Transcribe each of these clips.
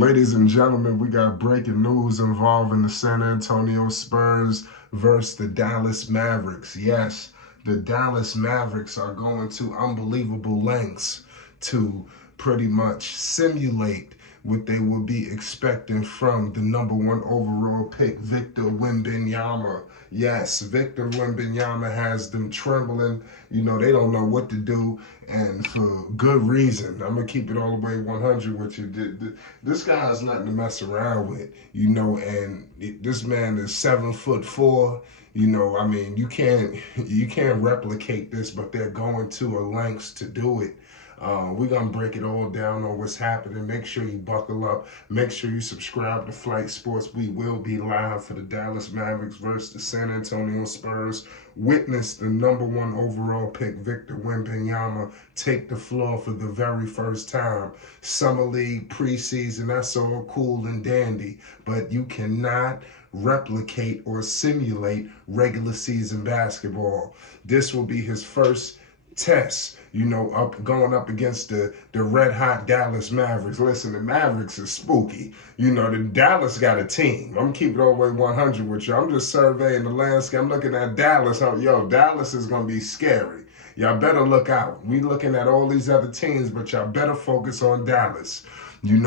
Ladies and gentlemen, we got breaking news involving the San Antonio Spurs versus the Dallas Mavericks. Yes, the Dallas Mavericks are going to unbelievable lengths to pretty much simulate what they will be expecting from the #1 overall pick, Victor Wembanyama. Yes, Victor Wembanyama has them trembling. They don't know what to do, and for good reason. I'm going to keep it all the way 100 with you. This guy is nothing to mess around with, and this man is 7'4". I mean, you can't replicate this, but they're going to a lengths to do it. We're going to break it all down on what's happening. Make sure you buckle up. Make sure you subscribe to Flight Sports. We will be live for the Dallas Mavericks versus the San Antonio Spurs. Witness the #1 overall pick, Victor Wembanyama, take the floor for the very first time. Summer League, preseason, that's all cool and dandy. But you cannot replicate or simulate regular season basketball. This will be his first test, going up against the red hot Dallas Mavericks. Listen, the Mavericks is spooky. The Dallas got a team. I'm keeping it all the way 100 with you. I'm just surveying the landscape. I'm looking at Dallas. Dallas is going to be scary. Y'all better look out. We looking at all these other teams, but y'all better focus on Dallas. We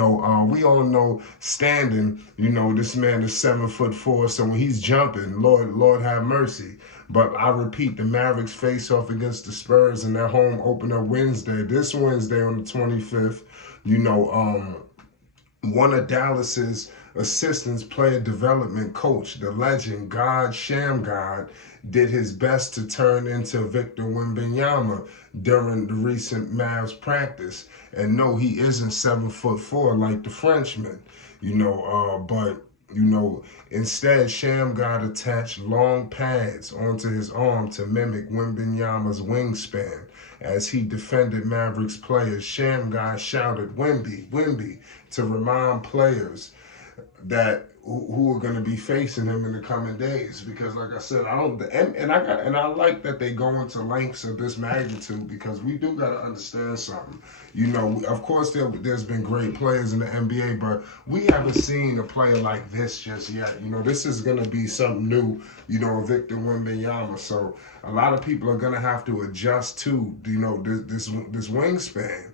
all know standing, this man is 7'4", so when he's jumping, Lord have mercy. But I repeat, the Mavericks face off against the Spurs in their home opener this Wednesday on the 25th. One of Dallas's assistants, player development coach, the legend, Shammgod, did his best to turn into Victor Wembanyama during the recent Mavs practice. And no, he isn't 7'4" like the Frenchman, but instead, Shammgod attached long pads onto his arm to mimic Wembanyama's wingspan. As he defended Mavericks players, Shammgod shouted, "Wemby, Wemby," to remind players that who are going to be facing him in the coming days. Because, like I said, I like that they go into lengths of this magnitude, because we do got to understand something. Of course, there's been great players in the NBA, but we haven't seen a player like this just yet. This is going to be something new. Victor Wembanyama. So a lot of people are going to have to adjust to this wingspan.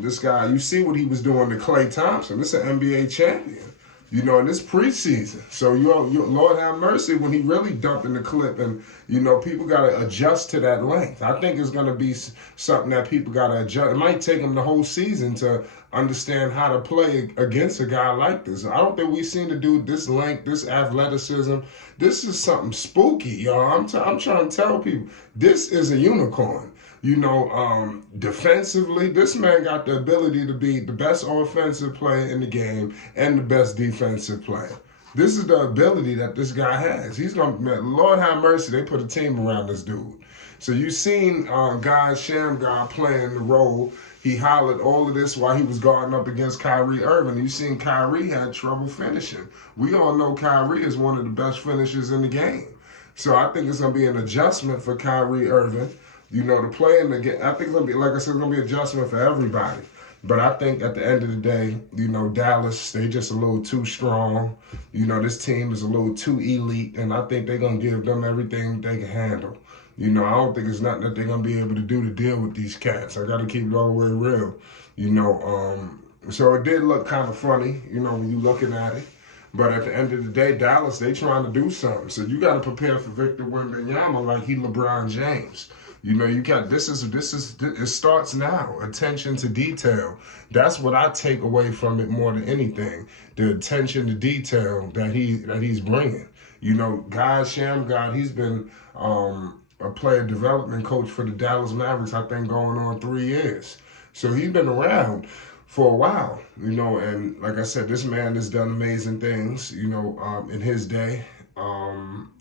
This guy, you see what he was doing to Klay Thompson. This is an NBA champion, in this preseason. So, Lord have mercy when he really dumped in the clip. And, people got to adjust to that length. I think it's going to be something that people got to adjust. It might take them the whole season to understand how to play against a guy like this. I don't think we've seen the dude this length, this athleticism. This is something spooky, y'all. I'm trying to tell people, this is a unicorn. Defensively, this man got the ability to be the best offensive player in the game and the best defensive player. This is the ability that this guy has. He's going to, Lord have mercy, they put a team around this dude. So you've seen Shammgod playing the role. He hollered all of this while he was guarding up against Kyrie Irving. You've seen Kyrie had trouble finishing. We all know Kyrie is one of the best finishers in the game. So I think it's going to be an adjustment for Kyrie Irving. To play in the game, I think it's going to be, like I said, it's going to be an adjustment for everybody. But I think at the end of the day, Dallas, they just a little too strong. This team is a little too elite, and I think they're going to give them everything they can handle. I don't think it's nothing that they're going to be able to do to deal with these cats. I got to keep it all the way real. So it did look kind of funny, when you're looking at it. But at the end of the day, Dallas, they trying to do something. So you got to prepare for Victor Wembanyama like he LeBron James. You got it starts now. Attention to detail. That's what I take away from it more than anything. The attention to detail that he's bringing. Shammgod, he's been a player development coach for the Dallas Mavericks, I think going on 3 years. So he's been around for a while, and like I said, this man has done amazing things, in his day.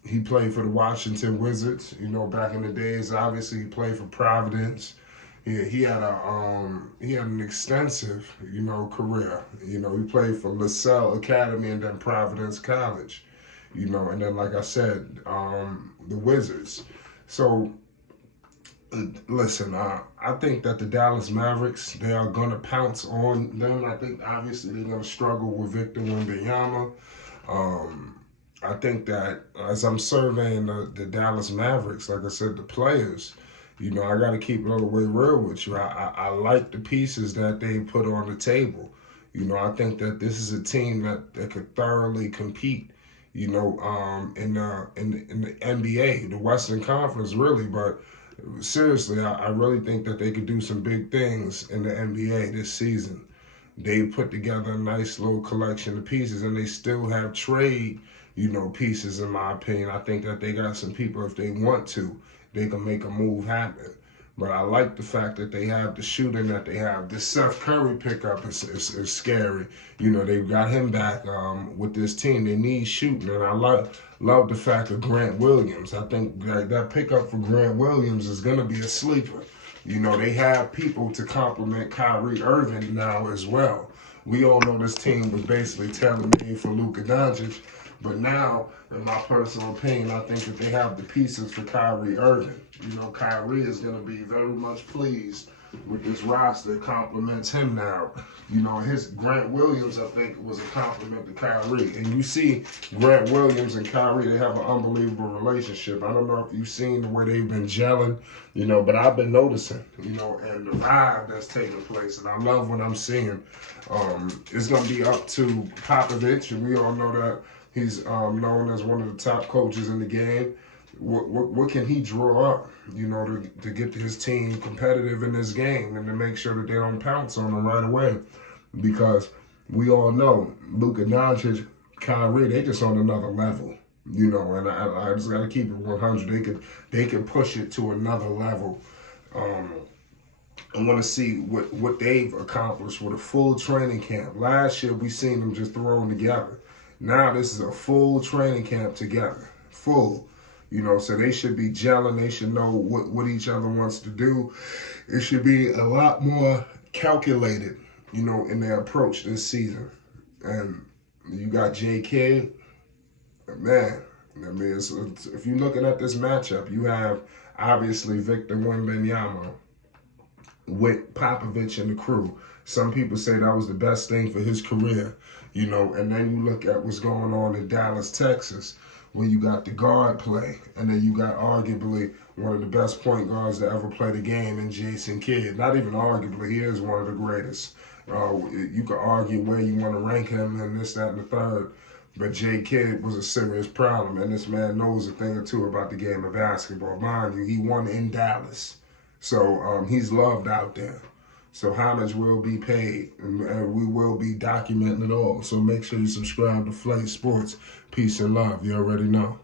He played for the Washington Wizards, back in the days. Obviously, he played for Providence. He had an extensive, career. He played for LaSalle Academy and then Providence College, and then, like I said, the Wizards. So Listen, I think that the Dallas Mavericks, they are going to pounce on them. I think obviously they're going to struggle with Victor Wembanyama. Um, I think that as I'm surveying the Dallas Mavericks, like I said, the players, I got to keep it all the way real with you. I like the pieces that they put on the table. I think that this is a team that could thoroughly compete. In the NBA, the Western Conference, really, but seriously, I really think that they could do some big things in the NBA this season. They put together a nice little collection of pieces, and they still have trade, pieces, in my opinion. I think that they got some people, if they want to, they can make a move happen. But I like the fact that they have the shooting that they have. The Seth Curry pickup is scary. They've got him back with this team. They need shooting, and I love the fact of Grant Williams. I think that pickup for Grant Williams is going to be a sleeper. They have people to complement Kyrie Irving now as well. We all know this team was basically tailor-made for Luka Doncic, but now, in my personal opinion, I think that they have the pieces for Kyrie Irving. Kyrie is going to be very much pleased with this roster. It compliments him now. His Grant Williams, I think, was a compliment to Kyrie. And you see Grant Williams and Kyrie, they have an unbelievable relationship. I don't know if you've seen the way they've been gelling, but I've been noticing, and the vibe that's taking place. And I love what I'm seeing. It's going to be up to Popovich, and we all know that he's known as one of the top coaches in the game. What can he draw up, to get his team competitive in this game and to make sure that they don't pounce on them right away? Because we all know Luka Doncic, Kyrie, they just on another level, and I just got to keep it 100. They could push it to another level. I want to see what they've accomplished with a full training camp. Last year, we seen them just thrown together. Now this is a full training camp together, full. So they should be gelling. They should know what each other wants to do. It should be a lot more calculated, in their approach this season. And you got J. Kidd, man. I mean, if you're looking at this matchup, you have obviously Victor Wembanyama with Popovich and the crew. Some people say that was the best thing for his career, and then you look at what's going on in Dallas, Texas, where you got the guard play, and then you got arguably one of the best point guards to ever play the game in Jason Kidd. Not even arguably, he is one of the greatest. You could argue where you want to rank him and this, that, and the third, but J. Kidd was a serious problem, and this man knows a thing or two about the game of basketball. Mind you, he won in Dallas, so he's loved out there. So homage will be paid, and we will be documenting it all. So make sure you subscribe to Flay Sports. Peace and love. You already know.